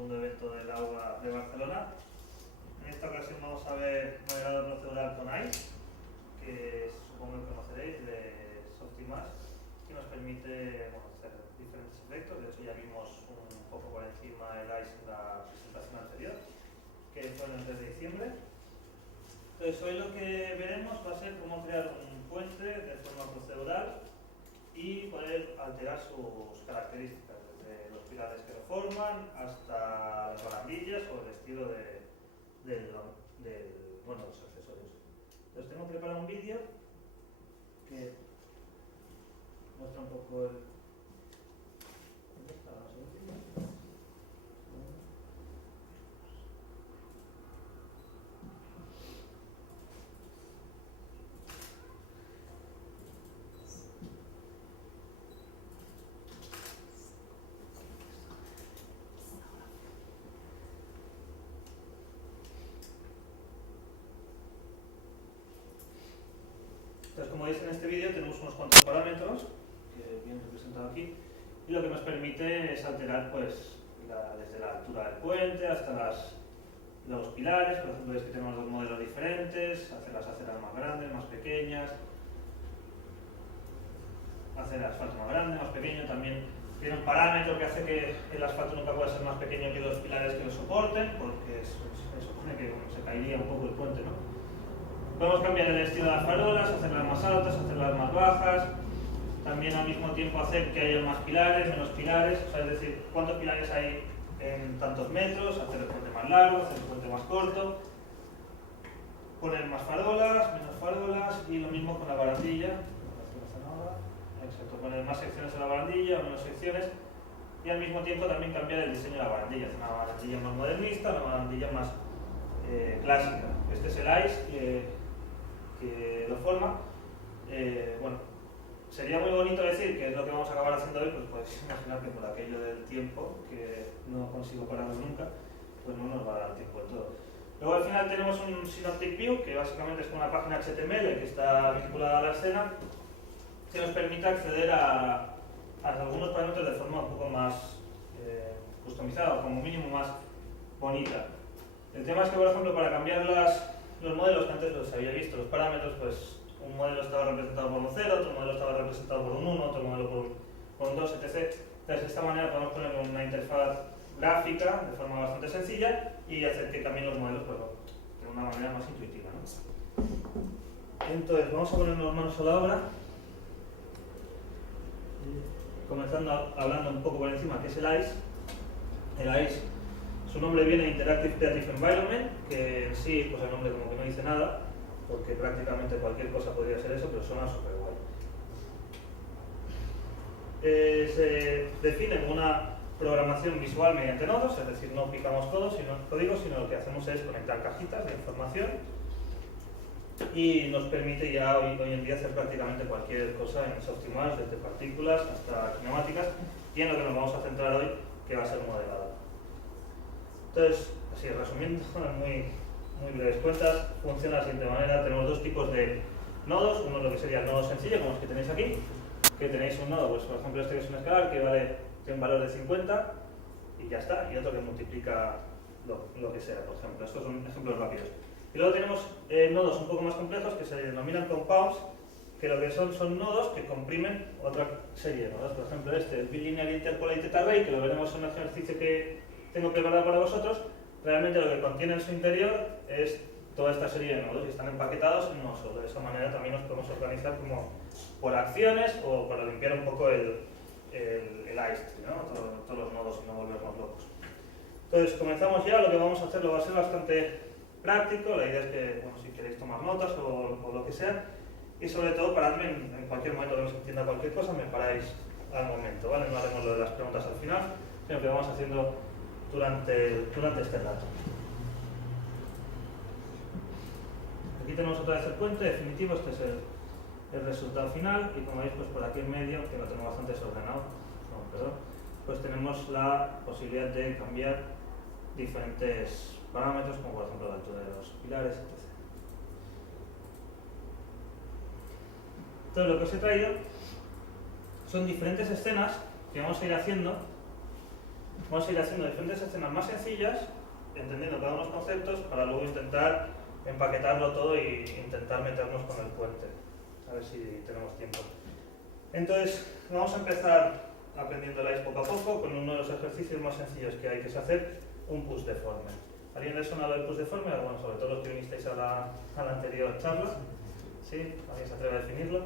segundo evento del AUBA de Barcelona. En esta ocasión vamos a ver modelado procedural con ICE, que supongo que conoceréis, de Softimash, que nos permite hacer diferentes efectos. De hecho ya vimos un poco por encima el ICE en la presentación anterior, que fue en el 3 de diciembre. Entonces hoy lo que veremos va a ser cómo crear un puente de forma procedural y poder alterar sus características, desde los pilares que lo forman hasta las barandillas o el estilo de los accesorios. Entonces tengo preparado un vídeo que muestra un poco el... ¿Dónde está la solución? Entonces, como veis en este vídeo, tenemos unos cuantos parámetros que vienen representados aquí, y lo que nos permite es alterar pues, desde la altura del puente hasta los pilares. Por ejemplo, veis que tenemos dos modelos diferentes, hacer las aceras más grandes, más pequeñas, hacer el asfalto más grande, más pequeño. También tiene un parámetro que hace que el asfalto nunca pueda ser más pequeño que los pilares que lo soporten, porque se supone que se caería un poco el puente, ¿no? Podemos cambiar el estilo de las farolas, hacerlas más altas, hacerlas más bajas. También al mismo tiempo hacer que haya más pilares, menos pilares, o sea, es decir, cuántos pilares hay en tantos metros, hacer el puente más largo, hacer el puente más corto, poner más farolas, menos farolas, y lo mismo con la barandilla. Exacto, poner más secciones en la barandilla o menos secciones, y al mismo tiempo también cambiar el diseño de la barandilla, hacer una barandilla más modernista, una barandilla más clásica. Este es el ICE que lo forma. Sería muy bonito decir que es lo que vamos a acabar haciendo hoy, pues podéis imaginar que por aquello del tiempo, que no consigo pararlo nunca, pues no nos va a dar tiempo de todo. Luego al final tenemos un Synoptic View, que básicamente es una página HTML que está vinculada a la escena, que nos permite acceder a algunos parámetros de forma un poco más customizada, o como mínimo más bonita. El tema es que, por ejemplo, para cambiar los modelos que antes los había visto, los parámetros, pues un modelo estaba representado por un 0, otro modelo estaba representado por un 1, otro modelo por un 2, etc. Entonces, de esta manera podemos poner una interfaz gráfica de forma bastante sencilla y hacer que cambien los modelos pues, de una manera más intuitiva, ¿no? Entonces, vamos a ponernos manos a la obra. Comenzando hablando un poco por encima, ¿qué es el ICE? El ICE, su nombre viene de Interactive Creative Environment, que en sí, pues el nombre como que no dice nada, porque prácticamente cualquier cosa podría ser eso, pero suena súper guay. Se define como una programación visual mediante nodos, es decir, no picamos código, sino lo que hacemos es conectar cajitas de información, y nos permite ya hoy en día hacer prácticamente cualquier cosa en Softimash, desde partículas hasta cinemáticas, y en lo que nos vamos a centrar hoy, que va a ser modelado. Entonces, así resumiendo, muy breves cuentas, funciona de la siguiente manera. Tenemos dos tipos de nodos, uno lo que sería el nodo sencillo, como los que tenéis aquí, que tenéis un nodo, pues por ejemplo este que es un escalar, que tiene un valor de 50 y ya está, y otro que multiplica lo que sea, por ejemplo. Estos son ejemplos rápidos. Y luego tenemos nodos un poco más complejos que se denominan compounds, que lo que son nodos que comprimen otra serie de nodos. Por ejemplo el Bilinear Interpolated Array, que lo veremos en un ejercicio que tengo preparado para vosotros. Realmente lo que contiene en su interior es toda esta serie de nodos y están empaquetados en uno solo. De esa manera también nos podemos organizar como por acciones o para limpiar un poco el ICE, ¿no? Todos los nodos y no volvernos locos. Entonces comenzamos ya. Lo que vamos a hacer va a ser bastante práctico. La idea es que, bueno, si queréis tomar notas o lo que sea, y sobre todo paradme en cualquier momento que no se entienda cualquier cosa, me paráis al momento, ¿vale? No haremos lo de las preguntas al final, sino que vamos haciendo durante este rato. Aquí tenemos otra vez el puente definitivo. Este es el resultado final, y como veis, pues por aquí en medio, que lo tengo bastante desordenado, pues tenemos la posibilidad de cambiar diferentes parámetros, como por ejemplo la altura de los pilares, etc. Entonces, lo que os he traído son diferentes escenas que vamos a ir haciendo vamos a ir haciendo diferentes escenas más sencillas, entendiendo cada uno de los conceptos, para luego intentar empaquetarlo todo e intentar meternos con el puente. A ver si tenemos tiempo. Entonces, vamos a empezar aprendiendo la poco a poco con uno de los ejercicios más sencillos que hay, que es hacer un push deformer. ¿Alguien le suena lo del push deformer? Bueno, sobre todo los que vinisteis a la anterior charla. ¿Sí? ¿Alguien se atreve a definirlo?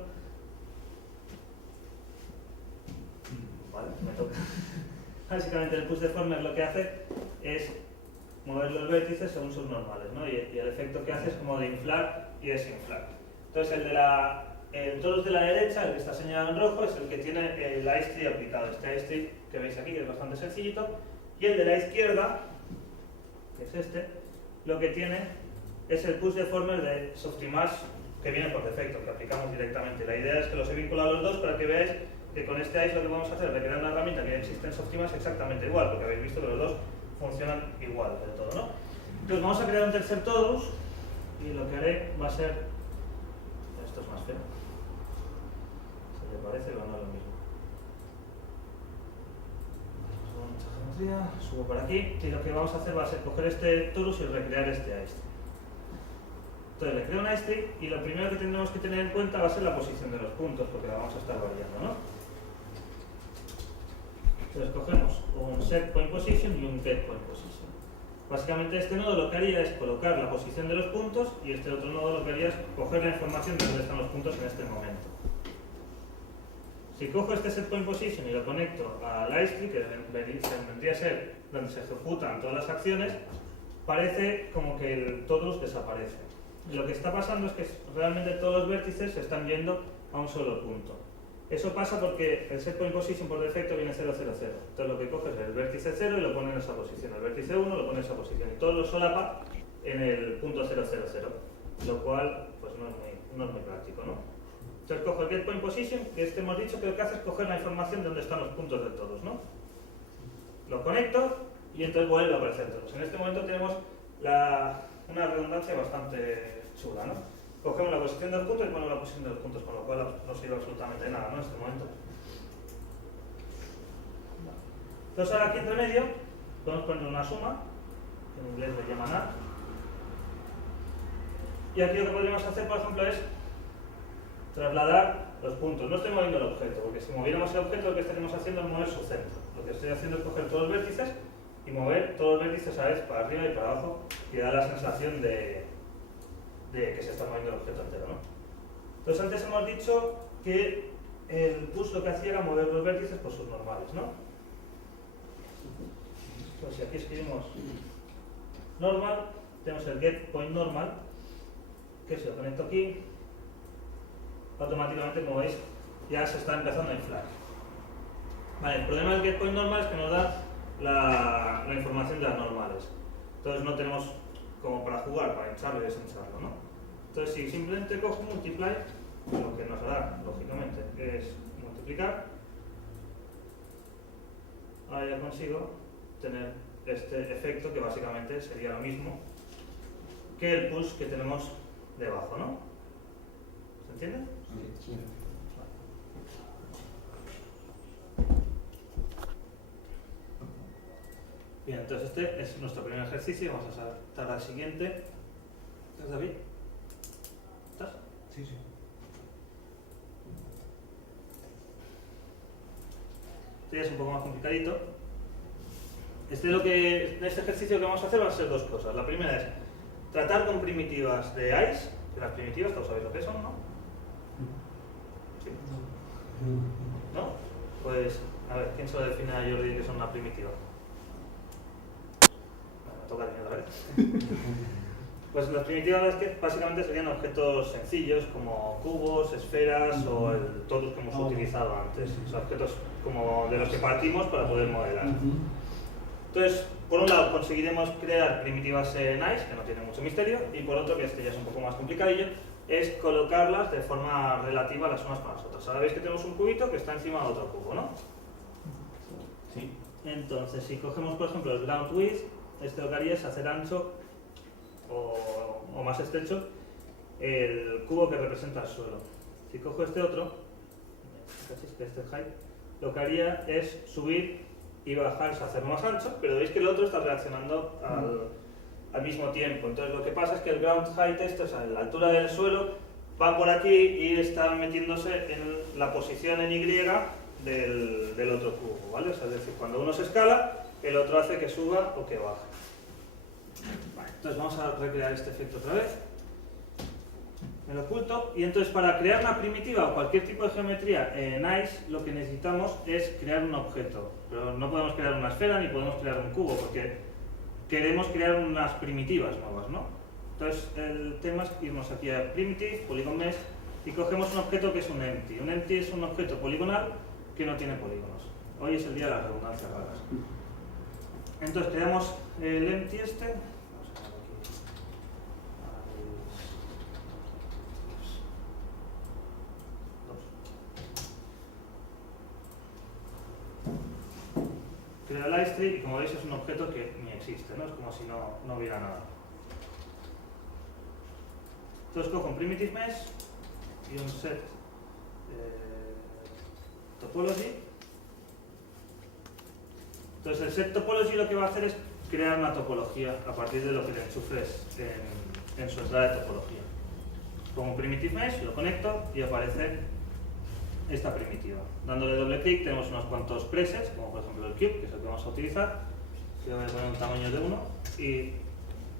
Vale, me toca. Básicamente el push deformer lo que hace es mover los vértices según sus normales, ¿no? Y el efecto que hace es como de inflar y desinflar. Entonces todos los de la derecha, el que está señalado en rojo, es el que tiene el ice tree aplicado. Este ice tree que veis aquí, que es bastante sencillito. Y el de la izquierda, que es este, lo que tiene es el push deformer de Softimage que viene por defecto, que aplicamos directamente. La idea es que los he vinculado los dos para que veáis que con este ice lo que vamos a hacer es recrear una herramienta que ya existe en Softimage exactamente igual, porque habéis visto que los dos funcionan igual del todo, ¿no? Entonces vamos a crear un tercer todos y lo que haré va a ser... Esto es más feo. ¿Se te parece o no es lo mismo? Mucha geometría, subo por aquí y lo que vamos a hacer va a ser coger este torus y recrear este ice. Entonces le creo un ice y lo primero que tendremos que tener en cuenta va a ser la posición de los puntos, porque la vamos a estar variando, ¿no? Entonces cogemos un set point position y un get point position. Básicamente este nodo lo que haría es colocar la posición de los puntos y este otro nodo lo que haría es coger la información de dónde están los puntos en este momento. Si cojo este set point position y lo conecto al ice tree, que vendría a ser donde se ejecutan todas las acciones, parece como que el todos desaparece. Y lo que está pasando es que realmente todos los vértices se están yendo a un solo punto. Eso pasa porque el set point position por defecto viene 0, 0, 0. Entonces lo que coges es el vértice 0 y lo pones en esa posición. El vértice 1 lo pones en esa posición. Y todo lo solapa en el punto 0, 0, 0. Lo cual pues no es muy práctico, ¿no? Entonces cojo el get point position, que hemos dicho que lo que hace es coger la información de dónde están los puntos de todos, ¿no? Lo conecto y entonces vuelve a aparecer todos. En este momento tenemos una redundancia bastante chula, ¿no? Cogemos la posición de los puntos y ponemos la posición de los puntos, con lo cual no sirve absolutamente nada, ¿no? En este momento. Entonces ahora aquí entre medio podemos poner una suma, que en inglés le llaman add. Y aquí lo que podríamos hacer, por ejemplo, es trasladar los puntos. No estoy moviendo el objeto, porque si moviéramos el objeto lo que estaríamos haciendo es mover su centro. Lo que estoy haciendo es coger todos los vértices y mover todos los vértices a la vez para arriba y para abajo, y da la sensación de que se está moviendo el objeto entero, ¿no? Entonces antes hemos dicho que el push lo que hacía era mover los vértices por sus normales, ¿no? Entonces si aquí escribimos normal, tenemos el get point normal, que si lo conecto aquí, automáticamente, como veis, ya se está empezando a inflar. Vale, el problema del get point normal es que nos da la información de las normales. Entonces no tenemos como para jugar, para hincharlo y deshincharlo, ¿no? Entonces si simplemente cojo multiply, lo que nos hará, lógicamente, es multiplicar, ahora ya consigo tener este efecto que básicamente sería lo mismo que el push que tenemos debajo, ¿no? ¿Se entiende? Sí. Bien, entonces este es nuestro primer ejercicio. Vamos a saltar al siguiente. ¿Estás, David? ¿Estás? Sí, sí. Este ya es un poco más complicadito. En este ejercicio que vamos a hacer van a ser dos cosas. La primera es tratar con primitivas de ICE, que las primitivas todos sabéis lo que son, ¿no? ¿Sí? ¿No? Pues, a ver, ¿quién se lo define a Jordi que son una primitiva? Bueno, me toca a mí otra vez. Pues las primitivas que básicamente serían objetos sencillos como cubos, esferas o el torus que hemos utilizado antes. O sea, objetos como de los que partimos para poder modelar. Entonces, por un lado conseguiremos crear primitivas en ICE, que no tiene mucho misterio, y por otro, que este ya es un poco más complicadillo, es colocarlas de forma relativa las unas con las otras. Ahora veis que tenemos un cubito que está encima de otro cubo, ¿no? Sí. Entonces, si cogemos por ejemplo el ground width, este lo que haría es hacer ancho o más estrecho el cubo que representa el suelo. Si cojo este otro, este height, lo que haría es subir y bajar, es hacerlo más ancho, pero veis que el otro está reaccionando al mismo tiempo. Entonces lo que pasa es que el ground height, esto es a la altura del suelo, va por aquí y está metiéndose en la posición en Y del otro cubo, ¿vale? O sea, es decir, cuando uno se escala, el otro hace que suba o que baje. Vale, entonces vamos a recrear este efecto otra vez. Me lo oculto. Y entonces para crear una primitiva o cualquier tipo de geometría en ICE lo que necesitamos es crear un objeto. Pero no podemos crear una esfera ni podemos crear un cubo porque queremos crear unas primitivas nuevas, ¿no? Entonces el tema es irnos aquí a Primitive, Polygon Mesh y cogemos un objeto que es un empty. Un empty es un objeto poligonal que no tiene polígonos. Hoy es el día de las redundancias raras. Entonces creamos el empty este. Vamos a ponerlo aquí. Creo el iStree y como veis es un objeto que ni existe, ¿no? Es como si no hubiera nada. Entonces cojo un primitive mesh y un set topology. Entonces el set topology lo que va a hacer es crear una topología a partir de lo que le enchufes en su entrada de topología. Pongo un primitive mesh, lo conecto y aparece esta primitiva. Dándole doble clic tenemos unos cuantos presets, como por ejemplo el cube, que es el que vamos a utilizar. Yo voy a poner un tamaño de 1 y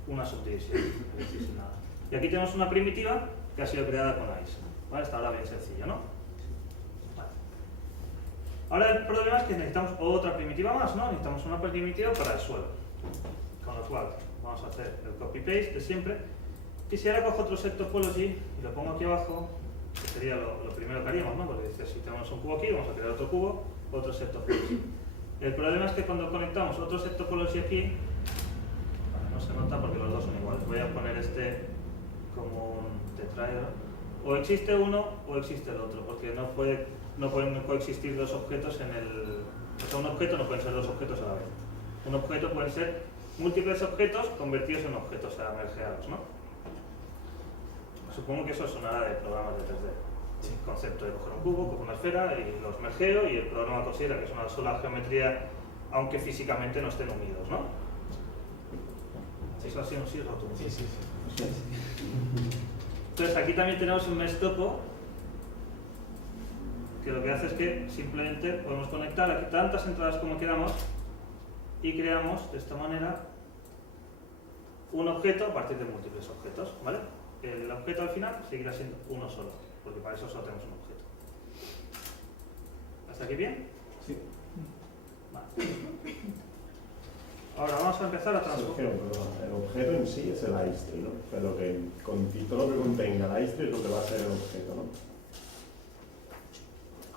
una subdivisión, es decir, sin nada. Y aquí tenemos una primitiva que ha sido creada con ICE. ¿Vale? Está ahora bien sencillo, ¿no? Vale. Ahora el problema es que necesitamos otra primitiva más, ¿no? Necesitamos una primitiva para el suelo. Con lo cual vamos a hacer el copy-paste de siempre. Y si ahora cojo otro set topology y lo pongo aquí abajo, que sería lo primero que haríamos, ¿no? Porque dice, si tenemos un cubo aquí, vamos a crear otro cubo, otro set topology. El problema es que cuando conectamos otro set topology aquí, vale, no se nota porque los dos son iguales. Voy a poner este como un tetraedro. O existe uno o existe el otro, porque no pueden coexistir dos objetos en el... O sea, un objeto no pueden ser dos objetos a la vez. Un objeto pueden ser múltiples objetos convertidos en objetos, o sea, mergeados, ¿no? Supongo que eso sonará de programas de 3D. Sí. El concepto de coger un cubo, coger una esfera y los mergeo y el programa considera que es una sola geometría, aunque físicamente no estén unidos, ¿no? Eso ha sido un sí rotundo. Sí, sí, sí. Entonces aquí también tenemos un mesh topo que lo que hace es que simplemente podemos conectar aquí tantas entradas como queramos y creamos de esta manera un objeto a partir de múltiples objetos, ¿vale? El objeto al final seguirá siendo uno solo, porque para eso solo tenemos un objeto. ¿Hasta aquí bien? Sí. Vale. Ahora vamos a empezar a transformar. El objeto en sí es el iStree, ¿no? Pero todo lo que contenga el iStree es lo que va a ser el objeto, ¿no?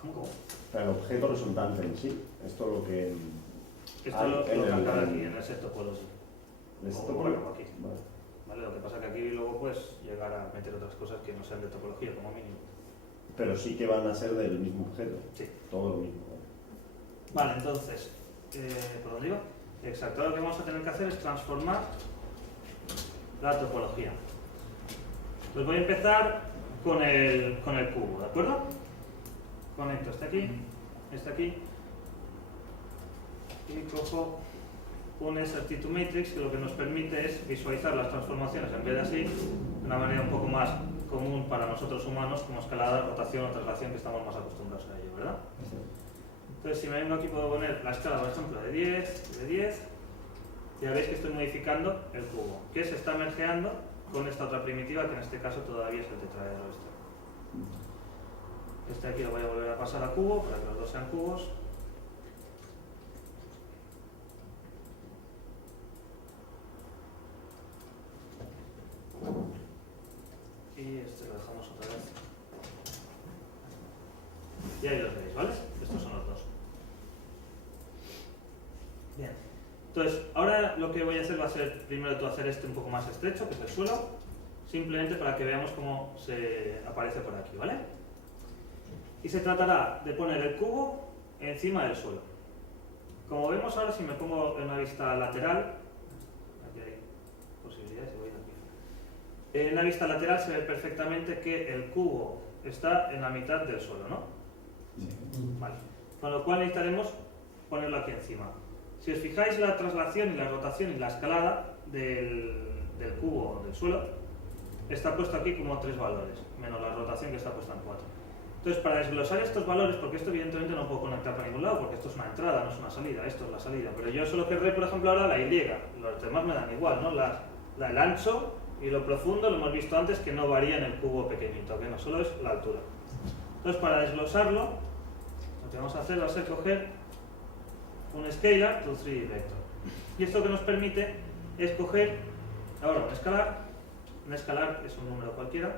¿Cómo? El objeto resultante en sí. Esto es lo que... Esto es lo que acaba aquí, en el set topology. Esto O bueno, aquí. Vale. Lo que pasa es que aquí luego puedes llegar a meter otras cosas que no sean de topología, como mínimo. Pero sí que van a ser del mismo objeto. Sí. Todo lo mismo. Vale, entonces, ¿por dónde iba? Exacto, ahora lo que vamos a tener que hacer es transformar la topología. Pues voy a empezar con el cubo, ¿de acuerdo? Conecto este aquí, y cojo un SRT2 matrix que lo que nos permite es visualizar las transformaciones en vez de así, de una manera un poco más común para nosotros humanos, como escalada, rotación o traslación, que estamos más acostumbrados a ello, ¿verdad? Entonces, si me vengo aquí, puedo poner la escala, por ejemplo, de 10, ya veis que estoy modificando el cubo, que se está mergeando con esta otra primitiva, que en este caso todavía es el tetraedro este. Este aquí lo voy a volver a pasar a cubo, para que los dos sean cubos. Y este lo dejamos otra vez. Y ahí los veis, ¿vale? Estos son los dos. Bien. Entonces, ahora lo que voy a hacer va a ser, primero de todo, hacer este un poco más estrecho, que es el suelo, simplemente para que veamos cómo se aparece por aquí, ¿vale? Y se tratará de poner el cubo encima del suelo. Como vemos ahora, si me pongo en una vista lateral, aquí hay posibilidades, voy aquí. En la vista lateral se ve perfectamente que el cubo está en la mitad del suelo, ¿no? Sí. Vale. Con lo cual necesitaremos ponerlo aquí encima. Si os fijáis, la traslación y la rotación y la escalada del cubo del suelo está puesto aquí como 3 valores, menos la rotación que está puesta en 4. Entonces, para desglosar estos valores, porque esto evidentemente no puedo conectar para ningún lado, porque esto es una entrada, no es una salida, esto es la salida, pero yo solo querré, por ejemplo, ahora la Y, los demás me dan igual, ¿no? El ancho y lo profundo lo hemos visto antes que no varía en el cubo pequeñito, que no solo es la altura. Entonces, para desglosarlo, lo que vamos a hacer va a ser coger un scalar to 3D vector. Y esto que nos permite es coger, ahora un escalar es un número cualquiera,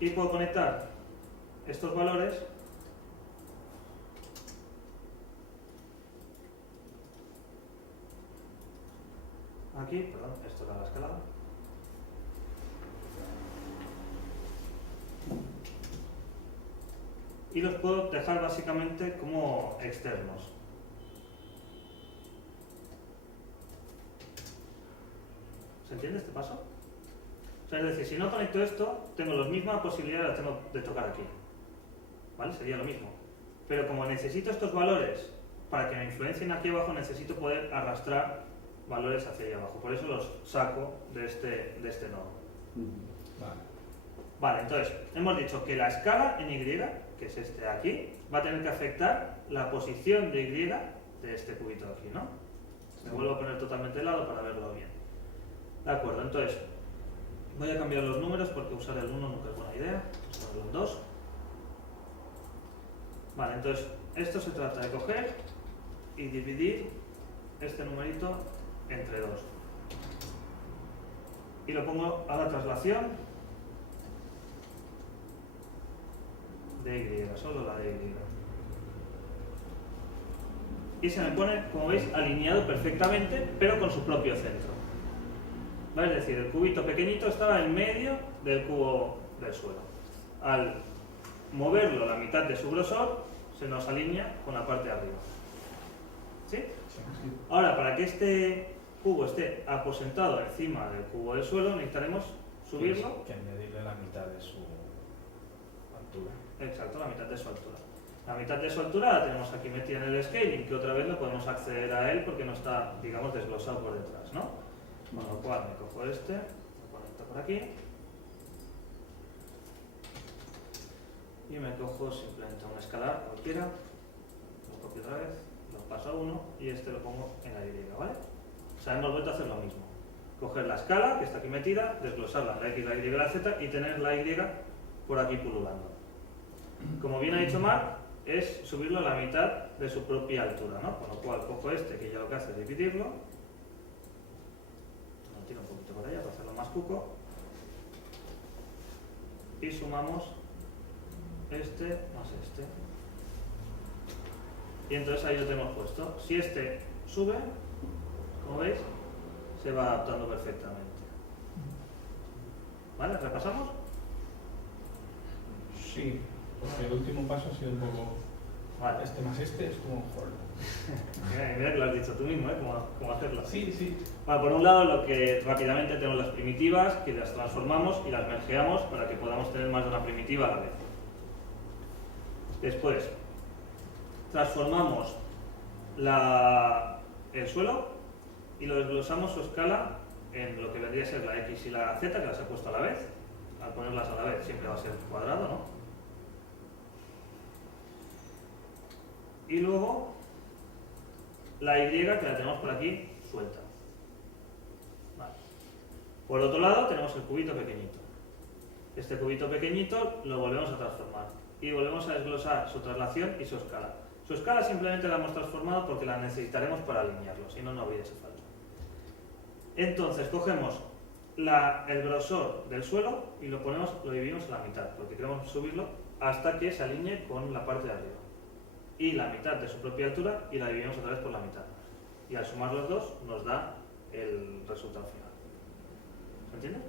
y puedo conectar estos valores aquí, perdón, esto era la escalada. Y los puedo dejar básicamente como externos. ¿Se entiende este paso? O sea, es decir, si no conecto esto, tengo la misma posibilidad de tocar aquí. ¿Vale? Sería lo mismo. Pero como necesito estos valores para que me influencien aquí abajo, necesito poder arrastrar valores hacia ahí abajo. Por eso los saco de este nodo. Vale, entonces, hemos dicho que la escala en Y, que es este de aquí, va a tener que afectar la posición de Y de este cubito de aquí, ¿no? Me vuelvo a poner totalmente de lado para verlo bien. De acuerdo, entonces, voy a cambiar los números porque usar el 1 nunca es buena idea. Vamos a poner el 2. Vale, entonces, esto se trata de coger y dividir este numerito entre 2. Y lo pongo a la traslación de Y, solo la de Y. Y se me pone, como veis, alineado perfectamente, pero con su propio centro. ¿Vale? Es decir, el cubito pequeñito estaba en medio del cubo del suelo. Al moverlo la mitad de su grosor, se nos alinea con la parte de arriba. ¿Sí? Sí. Ahora, para que este cubo esté aposentado encima del cubo del suelo, necesitaremos subirlo. Que medirle la mitad de su altura. Exacto, la mitad de su altura. La mitad de su altura la tenemos aquí metida en el scaling, que otra vez no podemos acceder a él porque no está, digamos, desglosado por detrás, ¿no? Con lo cual me cojo este, lo conecto por aquí y me cojo simplemente un escalar cualquiera, lo copio otra vez, lo paso a 1 y este lo pongo en la Y, ¿vale? O sea, hemos vuelto a hacer lo mismo. Coger la escala que está aquí metida, desglosarla, la X, la Y y la Z y tener la Y por aquí pululando. Como bien ha dicho Marc, es subirlo a la mitad de su propia altura, ¿no? Con lo cual cojo este, que ya lo que hace es dividirlo, lo tiro un poquito por allá para hacerlo más cuco, y sumamos este más este. Y entonces ahí lo tenemos puesto. Si este sube, como veis, se va adaptando perfectamente. ¿Vale? ¿Repasamos? Sí, porque el último paso ha sido un poco... Vale. Este más este es como... Mira que lo has dicho tú mismo, ¿eh? ¿Cómo hacerlo? Sí, sí. Vale, por un lado, lo que rápidamente tenemos las primitivas, que las transformamos y las mergeamos para que podamos tener más de una primitiva a la vez. Después, transformamos el suelo y lo desglosamos su escala en lo que vendría a ser la X y la Z, que las he puesto a la vez. Al ponerlas a la vez siempre va a ser cuadrado, ¿no? Y luego la Y, que la tenemos por aquí suelta. Vale. Por otro lado tenemos el cubito pequeñito. Este cubito pequeñito lo volvemos a transformar y volvemos a desglosar su traslación y su escala. Su escala simplemente la hemos transformado porque la necesitaremos para alinearlo, si no, no hubiese falta. Entonces cogemos el grosor del suelo y lo dividimos a la mitad, porque queremos subirlo hasta que se alinee con la parte de arriba. Y la mitad de su propia altura y la dividimos otra vez por la mitad. Y al sumar los dos nos da el resultado final. ¿Se entiende?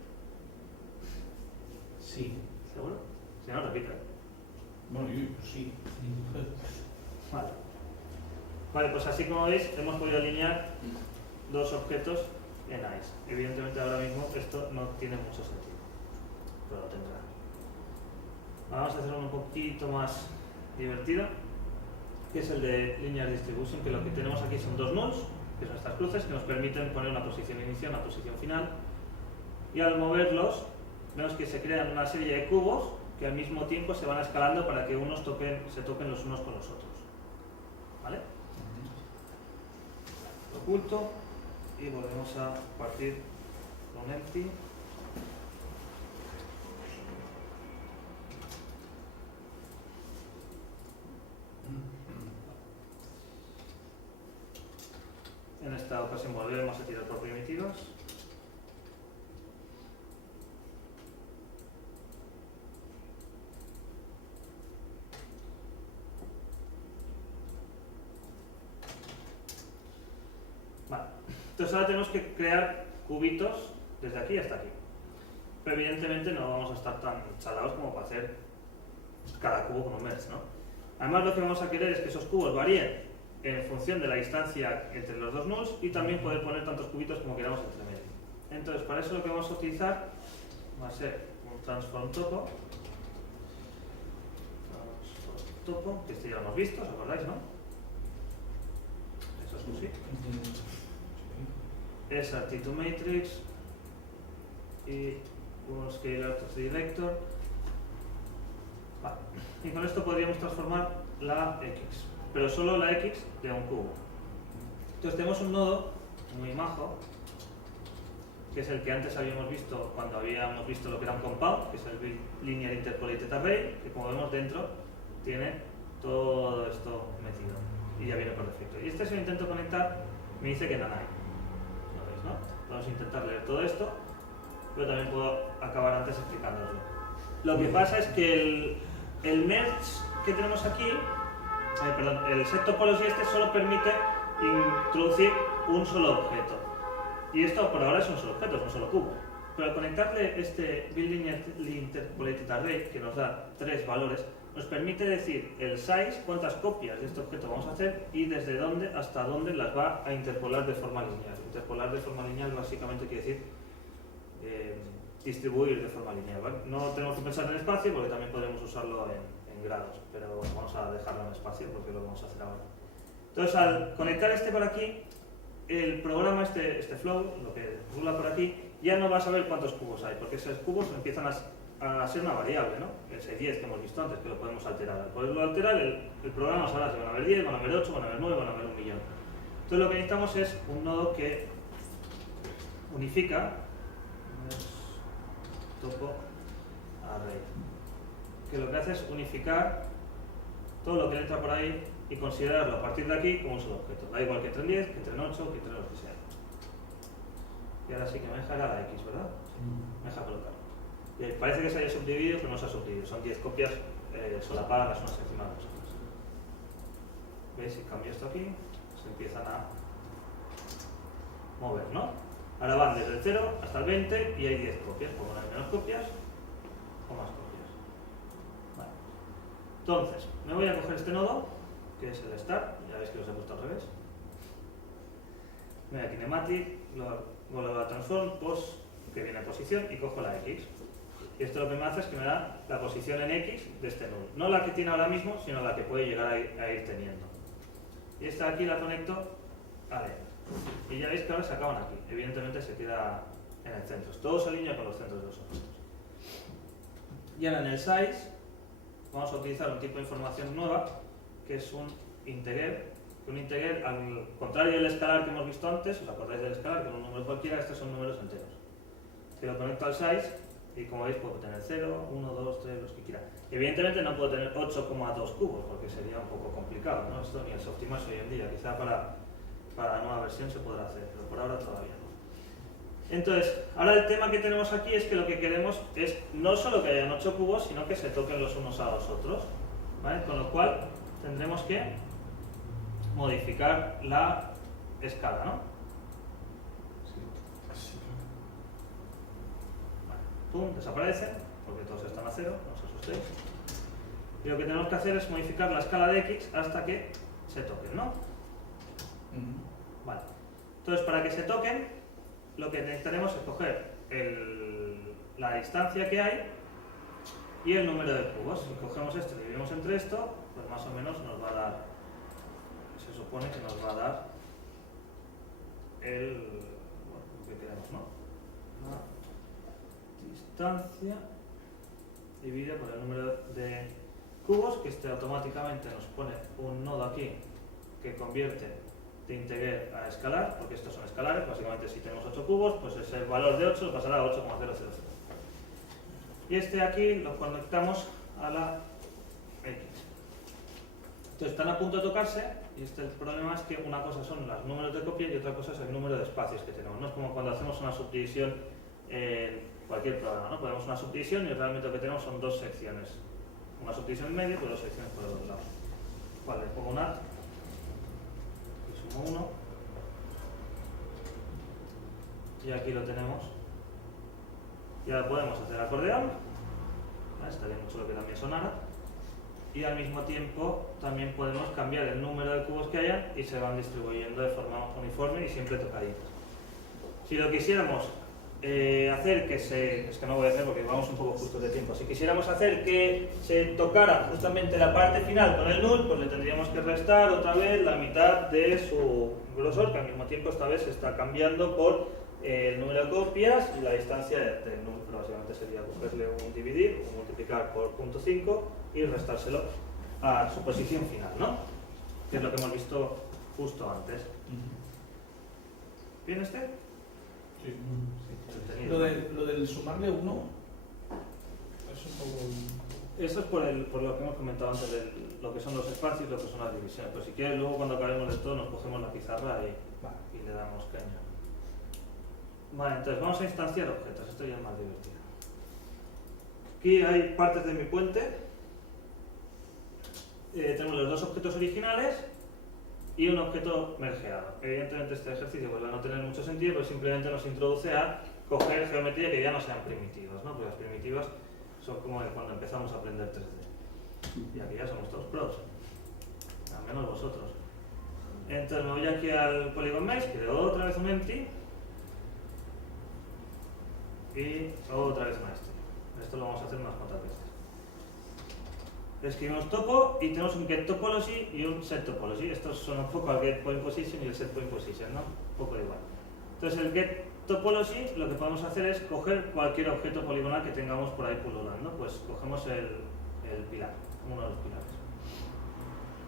Sí. ¿Seguro? Si no, repite. Bueno, yo sí. Vale. Vale, pues así como veis, hemos podido alinear dos objetos en ICE. Evidentemente ahora mismo esto no tiene mucho sentido, pero lo tendrá. Vamos a hacerlo un poquito más divertido. que es el de Linear Distribution, que lo que tenemos aquí son dos nulls, que son estas cruces, que nos permiten poner una posición inicial, una posición final, y al moverlos vemos que se crean una serie de cubos que al mismo tiempo se van escalando para que se toquen los unos con los otros. ¿Vale? Lo oculto y volvemos a partir con empty. En esta ocasión volvemos a tirar por primitivas. Vale. Entonces ahora tenemos que crear cubitos desde aquí hasta aquí. Pero evidentemente no vamos a estar tan chalados como para hacer cada cubo con un merge, ¿no? Además lo que vamos a querer es que esos cubos varíen en función de la distancia entre los dos nulls y también poder poner tantos cubitos como queramos entre medio. Entonces para eso lo que vamos a utilizar va a ser un transform topo, que este ya lo hemos visto, ¿os acordáis, no? Eso es un sí. Es RT2 matrix y un scalar to 3D vector. Vale. Y con esto podríamos transformar la X, pero solo la X de un cubo. Entonces tenemos un nodo muy majo, que es el que antes habíamos visto cuando habíamos visto lo que era un compound, que es el Linear Interpolated Array, que como vemos dentro tiene todo esto metido y ya viene por defecto. Y este, si lo intento conectar, me dice que nada hay. ¿Lo veis, no? Vamos a intentar leer todo esto, pero también puedo acabar antes explicándoslo. Lo que pasa es que el merge que tenemos aquí, el set topology este solo permite introducir un solo objeto. Y esto por ahora es un solo objeto, es un solo cubo. Pero al conectarle este Linear Interpolated Array, que nos da 3 valores, nos permite decir el size, cuántas copias de este objeto vamos a hacer y desde dónde hasta dónde las va a interpolar de forma lineal. Interpolar de forma lineal básicamente quiere decir distribuir de forma lineal, ¿vale? No tenemos que pensar en espacio porque también podemos usarlo en grados, pero bueno, vamos a dejarlo en espacio porque lo vamos a hacer ahora. Entonces al conectar este por aquí, el programa, este flow, lo que rula por aquí, ya no va a saber cuántos cubos hay, porque esos cubos empiezan a ser una variable, ¿no? Ese 10 que hemos visto antes, que lo podemos alterar. Al poderlo alterar, el programa sabrá si van a haber 10, van a haber 8, van a haber 9, van a haber 1 millón. Entonces lo que necesitamos es un nodo que unifica topo array, que lo que hace es unificar todo lo que entra por ahí y considerarlo a partir de aquí como un solo objeto. Da igual que entre en 10, que entre en 8, que entre en lo que sea. Y ahora sí que me deja la X, ¿verdad? Me deja colocarlo. Y parece que se haya subdividido, pero no se ha subdividido. Son 10 copias solapadas las unas encima de las otras. ¿Veis? Si cambio esto aquí, se empiezan a mover, ¿no? Ahora van desde el 0 hasta el 20 y hay 10 copias. Puedo poner menos copias o más copias. Vale. Entonces, me voy a coger este nodo, que es el start. Ya veis que los he puesto al revés. Me voy a kinematic, vuelvo a la transform, pos, que viene a posición, y cojo la X. Y esto lo que me hace es que me da la posición en X de este nodo. No la que tiene ahora mismo, sino la que puede llegar a ir teniendo. Y esta aquí la conecto a D. Y ya veis que ahora se acaban aquí. Evidentemente se queda en el centro. Todo se alinea con los centros de los objetos. Y ahora en el size vamos a utilizar un tipo de información nueva, que es un integer. Un integer, al contrario del escalar que hemos visto antes, ¿os acordáis del escalar? Que es un número cualquiera, estos son números enteros. Si lo conecto al size, y como veis puedo tener 0, 1, 2, 3, los que quiera. Evidentemente no puedo tener 8,2 cubos, porque sería un poco complicado, ¿no? Esto ni el Softimax hoy en día, quizá para la nueva versión se podrá hacer, pero por ahora todavía no. Entonces, ahora el tema que tenemos aquí es que lo que queremos es no solo que hayan 8 cubos, sino que se toquen los unos a los otros, ¿vale? Con lo cual tendremos que modificar la escala, ¿no? Vale. Pum, desaparecen, porque todos están a 0, no os asustéis. Y lo que tenemos que hacer es modificar la escala de X hasta que se toquen, ¿no? Vale. Entonces, para que se toquen, lo que necesitaremos es coger la distancia que hay y el número de cubos. Si cogemos esto y dividimos entre esto, pues más o menos nos va a dar se supone que nos va a dar el, bueno, lo que queremos, ¿no? La distancia dividida por el número de cubos, que este automáticamente nos pone un nodo aquí que convierte de integer a escalar, porque estos son escalares. Básicamente, si tenemos 8 cubos, pues ese valor de 8 pasará a 8,000. Y este aquí lo conectamos a la X. Entonces están a punto de tocarse, y el problema es que una cosa son los números de copia y otra cosa es el número de espacios que tenemos. No es como cuando hacemos una subdivisión en cualquier programa, ¿no? Ponemos una subdivisión y realmente lo que tenemos son dos secciones. Una subdivisión en medio y dos secciones por los dos lados. Vale, pongo un add y sumo 1. Y aquí lo tenemos. Y ahora podemos hacer acordeón. Estaría muy chulo que también sonara. Y al mismo tiempo también podemos cambiar el número de cubos que hayan y se van distribuyendo de forma uniforme y siempre tocaditos. Si lo quisiéramos hacer que se... Es que no voy a hacer porque vamos un poco justos de tiempo. Si quisiéramos hacer que se tocara justamente la parte final con el null, pues le tendríamos que restar otra vez la mitad de su grosor, que al mismo tiempo esta vez se está cambiando por el número de copias y la distancia del null. Básicamente sería cogerle un dividir, un multiplicar por 0.5 y restárselo a su posición final, ¿no? Que es lo que hemos visto justo antes. ¿Bien este? Sí. Entretenido. Lo del sumarle 1 es un poco... Eso es por lo que hemos comentado antes, de lo que son los espacios y lo que son las divisiones. Pero si quieres, luego cuando acabemos de todo nos cogemos la pizarra y le damos caña. Vale, entonces vamos a instanciar objetos. Esto ya es más divertido. Aquí hay partes de mi puente. Tenemos los dos objetos originales y un objeto mergeado. Evidentemente este ejercicio pues, va a no tener mucho sentido, pero simplemente nos introduce a coger geometría que ya no sean primitivas, ¿no? Porque las primitivas son como cuando empezamos a aprender 3D. Y aquí ya somos todos pros. Al menos vosotros. Entonces me voy aquí al Polygon Mesh, creo otra vez un empty. Y otra vez maestro. Esto lo vamos a hacer unas cuantas veces. Escribimos topo y tenemos un get topology y un set topology. Estos son un poco al get point position y el set point position, ¿no? Un poco igual. Entonces el get topology lo que podemos hacer es coger cualquier objeto poligonal que tengamos por ahí pululando. Pues cogemos el pilar, uno de los pilares.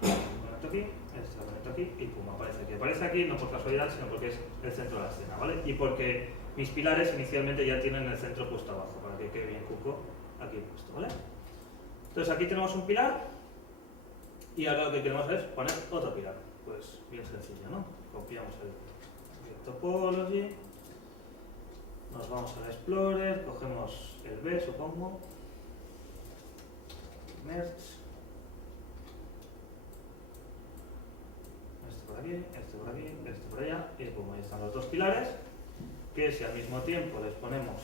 Lo conecto aquí, este lo conecto aquí y pum, aparece aquí. Aparece aquí no por casualidad, sino porque es el centro de la escena, ¿vale? Y porque mis pilares inicialmente ya tienen el centro puesto abajo, para que quede bien cuco aquí puesto, ¿vale? Entonces aquí tenemos un pilar y ahora lo que queremos es poner otro pilar. Pues bien sencillo, ¿no? Copiamos el topology, nos vamos al Explorer, cogemos el B, supongo, merge, este por aquí, este por aquí, este por allá, y como ahí están los dos pilares, que si al mismo tiempo les ponemos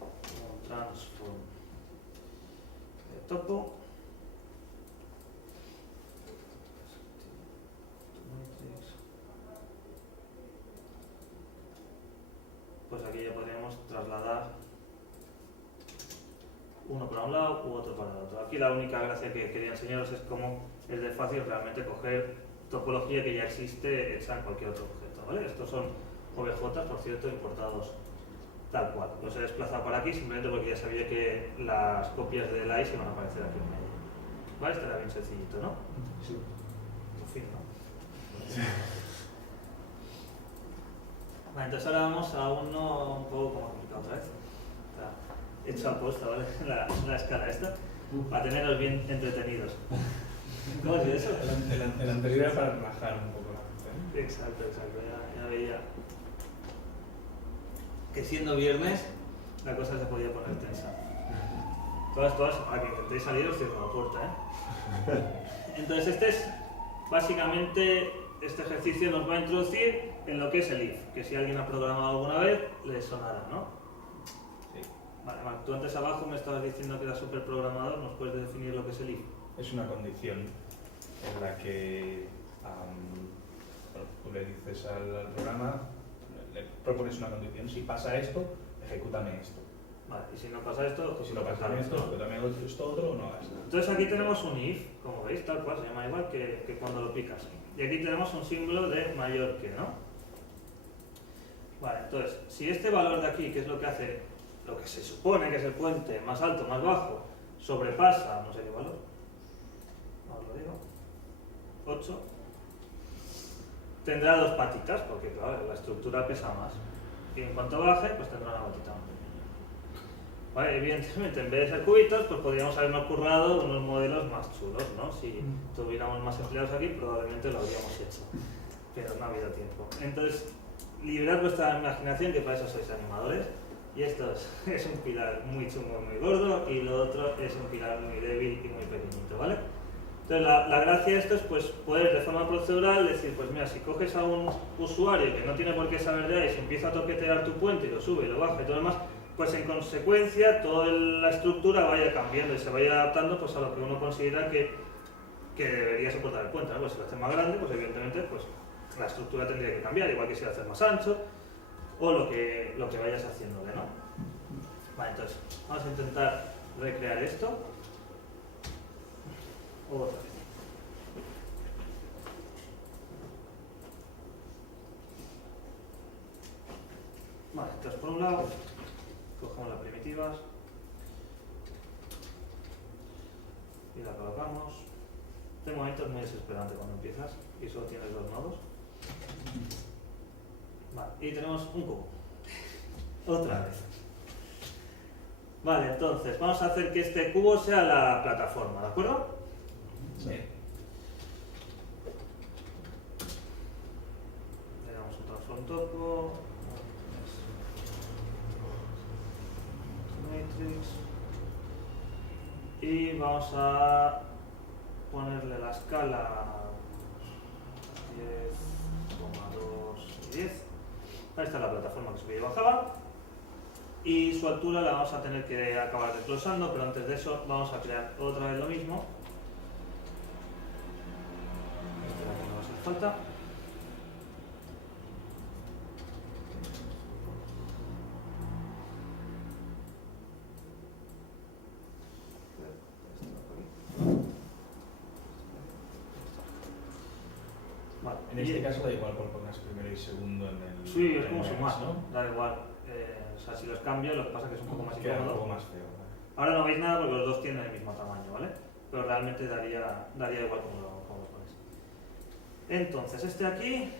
un transform de topo, pues aquí ya podríamos trasladar uno para un lado u otro para el otro. Aquí la única gracia que quería enseñaros es cómo es de fácil realmente coger topología que ya existe hecha en cualquier otro objeto, ¿vale? Estos son OBJ, por cierto, importados tal cual. Los he desplazado para aquí simplemente porque ya sabía que las copias de LAI se van a aparecer aquí en medio. ¿Vale? Este era bien sencillito, ¿no? Sí. En fin, ¿no? Vale, entonces ahora vamos a uno un poco complicado otra vez. Está hecho a posta, ¿vale? La escala esta, para teneros bien entretenidos. ¿Cómo es eso? El anterior era para relajar un poco la gente. Exacto, ya veía que siendo viernes la cosa se podía poner tensa. Todas, para que intentéis salir os cierro la puerta, ¿eh? Entonces este es, básicamente, este ejercicio nos va a introducir en lo que es el if, que si alguien ha programado alguna vez, le sonará, ¿no? Sí. Vale, Marc, tú antes abajo me estabas diciendo que eras súper programador, ¿nos puedes definir lo que es el if? Es una condición en la que bueno, tú le dices al programa, le propones una condición, si pasa esto, ejecútame esto. Vale, y si no pasa esto, Si no pasa esto, pero también hago esto otro, no hagas nada. Entonces aquí tenemos un if, como veis, tal cual, se llama igual que cuando lo picas. Y aquí tenemos un símbolo de mayor que, ¿no? Vale, entonces, si este valor de aquí, que es lo que hace, lo que se supone que es el puente más alto, más bajo, sobrepasa, no sé qué valor, os lo digo, 8, tendrá dos patitas, porque claro, la estructura pesa más. Y en cuanto baje, pues tendrá una patita más. Vale, evidentemente, en vez de ser cubitos, pues podríamos habernos currado unos modelos más chulos, ¿no? Si tuviéramos más empleados aquí, probablemente lo habríamos hecho. Pero no ha habido tiempo. Entonces, liberad vuestra imaginación, que para eso sois animadores. Y esto es un pilar muy chungo, muy gordo, y lo otro es un pilar muy débil y muy pequeñito, ¿vale? Entonces, la gracia de esto es pues, poder de forma procedural decir, pues mira, si coges a un usuario que no tiene por qué saber de ahí, se empieza a toquetear tu puente y lo sube y lo baja y todo lo demás, pues en consecuencia toda la estructura vaya cambiando y se vaya adaptando pues, a lo que uno considera que debería soportar el puente, ¿no? Pues si lo hace más grande, pues evidentemente pues, la estructura tendría que cambiar, igual que si lo haces más ancho o lo que vayas haciéndole, ¿no? Vale, entonces vamos a intentar recrear esto. Otra vez. Vale, entonces por un lado cogemos las primitivas y la colocamos. Este momento es muy desesperante cuando empiezas y solo tienes 2 nodos. Vale, y tenemos un cubo. Otra vez. Vale, entonces vamos a hacer que este cubo sea la plataforma, ¿de acuerdo? Sí. Le damos un transform topo. Matrix. Y vamos a ponerle la escala 10,2 y 10. Esta es la plataforma que subía y bajaba. Y su altura la vamos a tener que acabar desglosando, pero antes de eso vamos a crear otra vez lo mismo. Esta es la que nos va a hacer falta. Vale. En este caso da igual por pongas primero y segundo en el... Sí, es como en el sumar, ¿no? da igual. O sea, si los cambio, lo que pasa es que es un poco más Queda un incómodo. poco más feo. ¿Vale? Ahora no veis nada porque los dos tienen el mismo tamaño, ¿vale? Pero realmente daría igual como lo pones. Entonces, este aquí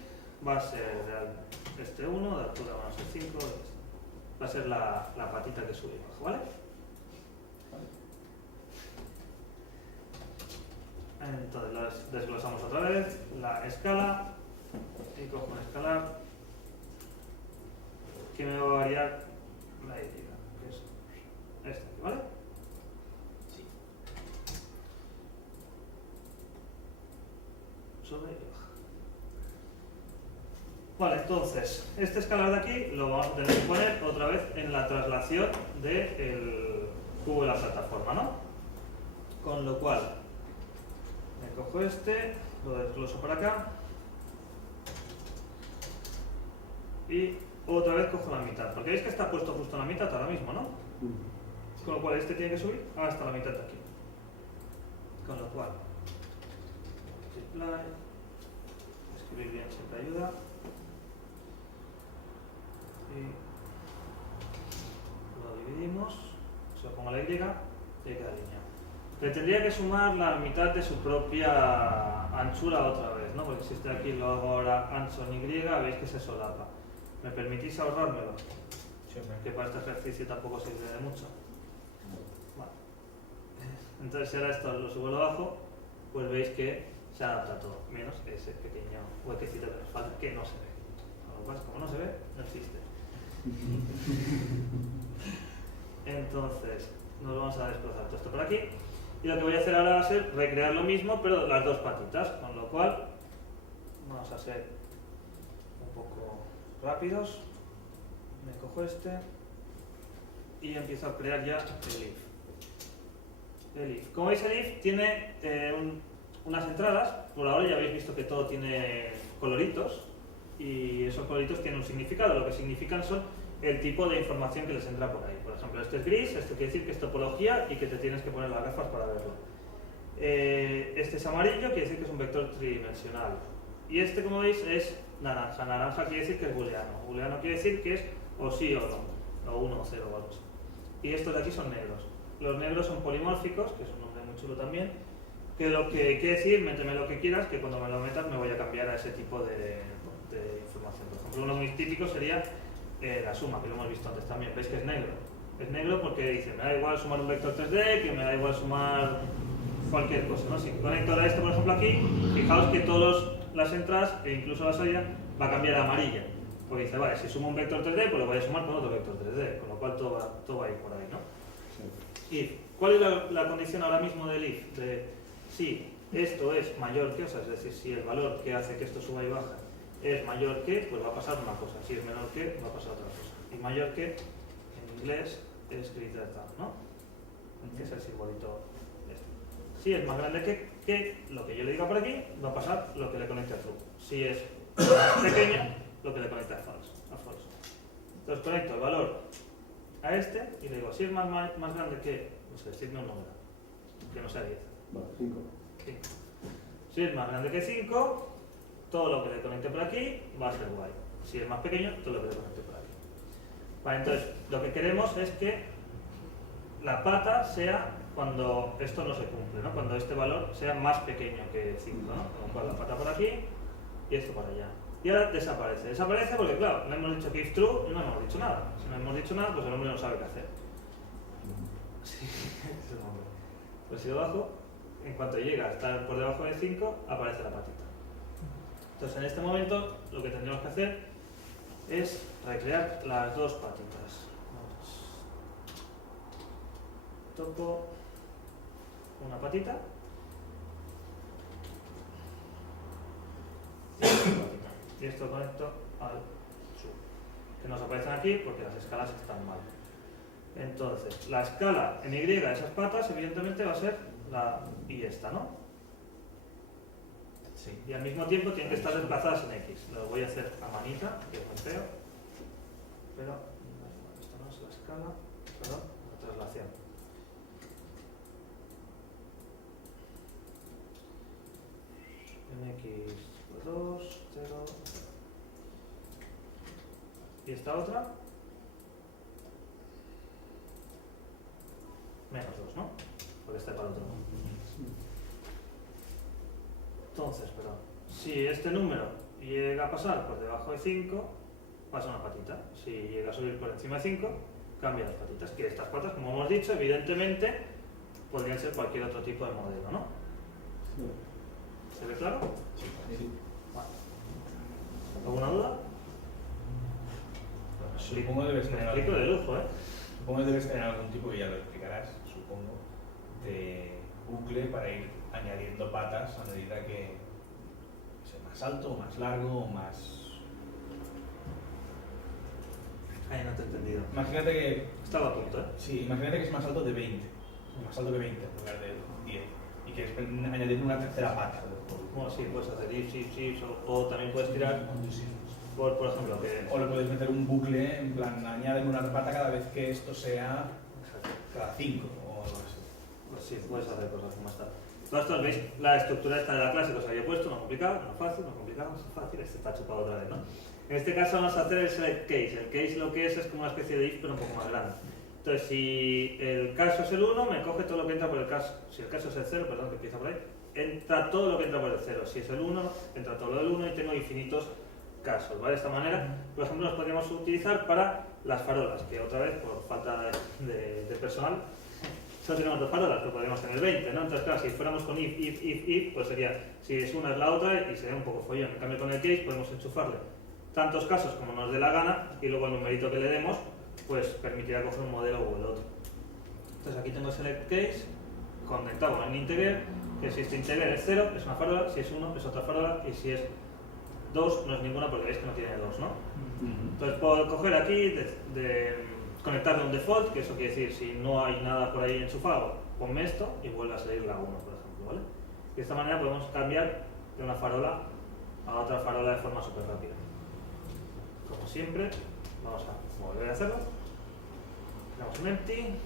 va a ser este 1, de altura van a ser 5, va a ser la patita que sube y baja, ¿vale? Entonces, las desglosamos otra vez, la escala, y cojo un escalar que me va a variar la Y, que es este aquí, ¿vale? Sí. Sube y baja. Vale, entonces, este escalar de aquí lo vamos a tener que poner otra vez en la traslación del cubo de la plataforma, ¿no? Con lo cual, me cojo este, lo desgloso para acá y otra vez cojo la mitad, porque veis que está puesto justo en la mitad ahora mismo, ¿no? Con lo cual este tiene que subir hasta la mitad de aquí. Con lo cual, multiply, escribir bien siempre ayuda. Y lo dividimos, se lo pongo a la Y y queda alineado. Le tendría que sumar la mitad de su propia anchura otra vez, ¿no? Porque si este aquí lo hago ahora ancho en Y, veis que se solapa. ¿Me permitís ahorrármelo? Siempre. Que para este ejercicio tampoco sirve de mucho. Vale. Entonces si ahora esto lo subo y lo bajo, pues veis que se adapta todo, menos ese pequeño huequecito que nos falta, que no se ve. Con lo cual, como no se ve, no existe. Entonces, nos vamos a desplazar todo esto por aquí. Y lo que voy a hacer ahora va a ser recrear lo mismo, pero las dos patitas, con lo cual vamos a ser un poco rápidos. Me cojo este y empiezo a crear ya el if. El if. Como veis, el if tiene unas entradas. Por ahora ya habéis visto que todo tiene coloritos y esos coloritos tienen un significado. Lo que significan son el tipo de información que les entra por ahí. Por ejemplo, este es gris, esto quiere decir que es topología y que te tienes que poner las gafas para verlo. Este es amarillo, quiere decir que es un vector tridimensional. Y este, como veis, es naranja. Naranja quiere decir que es booleano. Booleano quiere decir que es o sí o no, o 1 o 0 o algo así. Y estos de aquí son negros. Los negros son polimórficos, que es un nombre muy chulo también, que lo que quiere decir, méteme lo que quieras, que cuando me lo metas me voy a cambiar a ese tipo de información. Por ejemplo, uno muy típico sería la suma, que lo hemos visto antes también. Veis que es negro. Es negro porque dice, me da igual sumar un vector 3D, que me da igual sumar cualquier cosa, ¿no? Si conecto ahora esto, por ejemplo, aquí, fijaos que todas las entradas, e incluso la salida, va a cambiar a amarilla. Porque dice, vale, si sumo un vector 3D, pues lo voy a sumar con otro vector 3D, con lo cual todo va a ir por ahí, ¿no? Sí. If. ¿Cuál es la condición ahora mismo del if? De si esto es mayor que, o sea, es decir, si el valor que hace que esto suba y baja es mayor que, pues va a pasar una cosa. Si es menor que, va a pasar otra cosa. Y mayor que, en inglés, es greater than, ¿no? Que es el simbolito este. Si es más grande que lo que yo le diga por aquí, va a pasar lo que le conecte a true. Si es más pequeño, lo que le conecta a false. Entonces conecto el valor a este y le digo, si es más grande que, no sé, decirme un número, que no sea 10. Vale, 5. 5. Si es más grande que 5, todo lo que le conecte por aquí va a ser guay. Si es más pequeño, todo lo que le conecte por aquí. Vale, entonces, lo que queremos es que la pata sea cuando esto no se cumple, ¿no? Cuando este valor sea más pequeño que 5, ¿no? Con lo cual la pata por aquí y esto por allá. Y ahora desaparece. Desaparece porque, claro, no hemos dicho que if true y no hemos dicho nada. Si no hemos dicho nada, pues el hombre no sabe qué hacer. Sí, es el nombre. Pues si lo bajo, en cuanto llega a estar por debajo de 5, aparece la patita. Entonces, en este momento, lo que tendríamos que hacer es recrear las dos patitas. Toco una patita y otra patita. Y esto lo conecto al sub. Que nos aparecen aquí porque las escalas están mal. Entonces, la escala en Y de esas patas, evidentemente, va a ser la y esta, ¿no? Sí. Y al mismo tiempo tienen que estar desplazadas en X. Lo voy a hacer a manita, que es muy feo. Pero, esto no es la escala, perdón, la traslación. MX2, 0. ¿Y esta otra? Menos 2, ¿no? Porque está para el otro. Entonces, perdón, si este número llega a pasar por debajo de 5, pasa una patita. Si llega a subir por encima de 5, cambia las patitas. Que estas patas, como hemos dicho, evidentemente podrían ser cualquier otro tipo de modelo, ¿no? Sí. ¿Se ve claro? Sí. Vale. ¿Alguna duda? Supongo que debes Me tener explico de lujo, ¿eh? Supongo que debes tener algún tipo, que ya lo explicarás, supongo, de bucle para ir añadiendo patas a medida que sea más alto, más largo o más... Ay, no te he entendido. Imagínate que... Estaba a punto, ¿eh? Sí, imagínate que es más alto de 20. Más alto que 20 en lugar de 10. Y quieres añadir una tercera pata. Bueno, sí, puedes hacer if, o también puedes tirar por ejemplo, que... O le puedes meter un bucle, en plan, añaden una pata cada vez que esto sea cada 5 o algo así. Pues sí, puedes hacer cosas como esta. Todos estos, ¿veis? La estructura esta de la clase que os había puesto, no complicado, no fácil, no complicado, no fácil, este está chupado otra vez, ¿no? En este caso vamos a hacer el select case. El case lo que es como una especie de if, pero un poco más grande. Entonces, si el caso es el 1, me coge todo lo que entra por el caso. Si el caso es el 0, perdón, que empieza por ahí, entra todo lo que entra por el 0. Si es el 1, entra todo lo del 1 y tengo infinitos casos, ¿vale? De esta manera, por ejemplo, los podríamos utilizar para las farolas, que otra vez, por falta de personal, solo tenemos dos farolas, pero podríamos tener 20, ¿no? Entonces, claro, si fuéramos con if, pues sería, si es una es la otra y sería un poco follón. En cambio, con el case podemos enchufarle tantos casos como nos dé la gana y luego el numerito que le demos, pues permitirá coger un modelo o el otro. Entonces, aquí tengo select case, conectado en integer, que si este integer es 0, es una farola, si es 1 es otra farola y si es 2 no es ninguna porque veis que no tiene 2, ¿no? Entonces puedo coger aquí, conectarle un default, que eso quiere decir si no hay nada por ahí enchufado, ponme esto y vuelve a salir la 1, por ejemplo, ¿vale? Y de esta manera podemos cambiar de una farola a otra farola de forma súper rápida. Como siempre, Vamos a volver a hacerlo. Creamos un empty.